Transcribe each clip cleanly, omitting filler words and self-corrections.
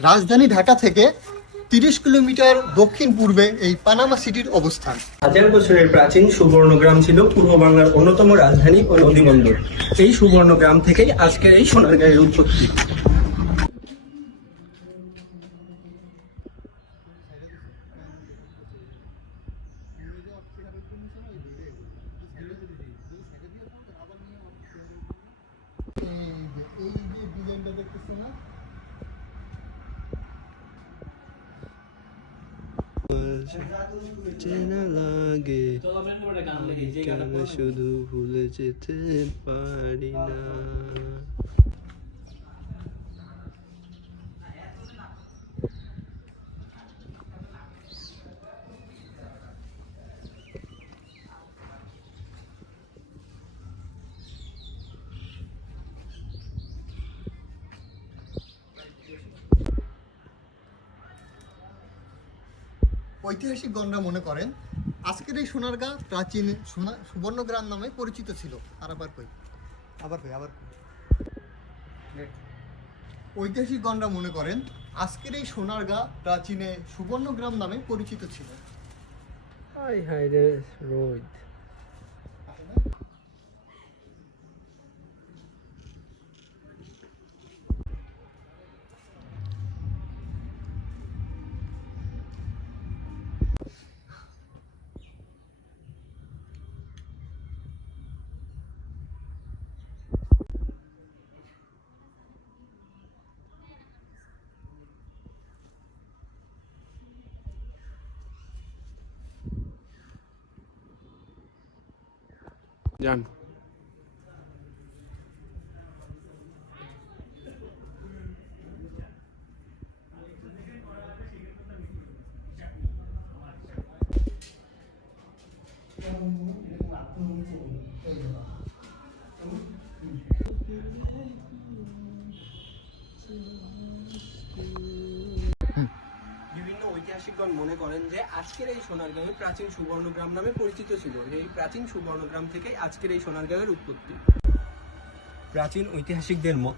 রাজধানী ঢাকা থেকে 30 কিলোমিটার দক্ষিণ পূর্বে এই পানামা সিটির অবস্থান। হাজার বছরের প্রাচীন সুবর্ণগ্রাম ছিল পূর্ব বাংলার অন্যতম রাজধানী ও নদীবন্দর। এই সুবর্ণগ্রাম থেকেই আজকের এই সোনারগাঁয়ের উৎপত্তি। চেনা লাগে কেন শুধু ভুলে যেতে পারি না। ঐতিহাসিকগণরা মনে করেন আজকের এই সোনারগাঁ প্রাচীন সুবর্ণগ্রাম নামে পরিচিত ছিল। ঐতিহাসিকগণরা মনে করেন আজকের এই সোনারগাঁ প্রাচীনে সুবর্ণগ্রাম নামে পরিচিত ছিল। হাই হাই রে রোদ। যান। বিভিন্ন ঐতিহাসিকগণ মনে করেন যে আজকের এই সোনারগাঁও প্রাচীন সুবর্ণগ্রাম নামে পরিচিত ছিল। এই প্রাচীন সুবর্ণগ্রাম থেকেই আজকের এই সোনারগাঁয়ের উৎপত্তি। প্রাচীন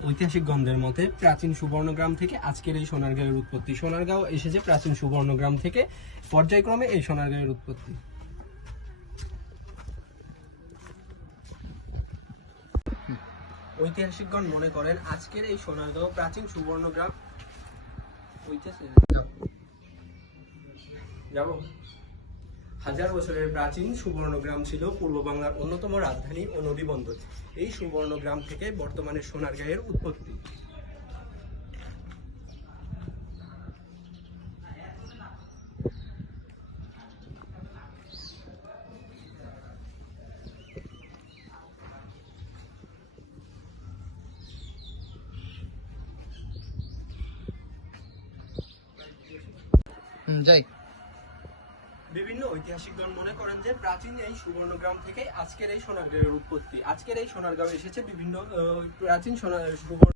ঐতিহাসিকগণদের মতে প্রাচীন সুবর্ণগ্রাম থেকে আজকের এই সোনারগাঁয়ের উৎপত্তি। সোনারগাঁও এসেছে প্রাচীন সুবর্ণগ্রাম থেকে, পর্যায়ক্রমে এই সোনারগাঁয়ের উৎপত্তি। ঐতিহাসিকগণ মনে করেন আজকের এই সোনারগাঁও প্রাচীন সুবর্ণগ্রাম হাজার বছরের প্রাচীন সুবর্ণগ্রাম ছিল পূর্ব বাংলার অন্যতম রাজধানী ও নদীবন্দর। এই সুবর্ণগ্রাম থেকে বর্তমানে সোনারগাঁয়ের উৎপত্তি। বিভিন্ন ঐতিহাসিকগণ মনে করেন যে প্রাচীন এই সুবর্ণগ্রাম থেকে আজকের এই সোনারগাঁয়ের উৎপত্তি। আজকের এই সোনারগাঁও এসেছে বিভিন্ন প্রাচীন সুবর্ণ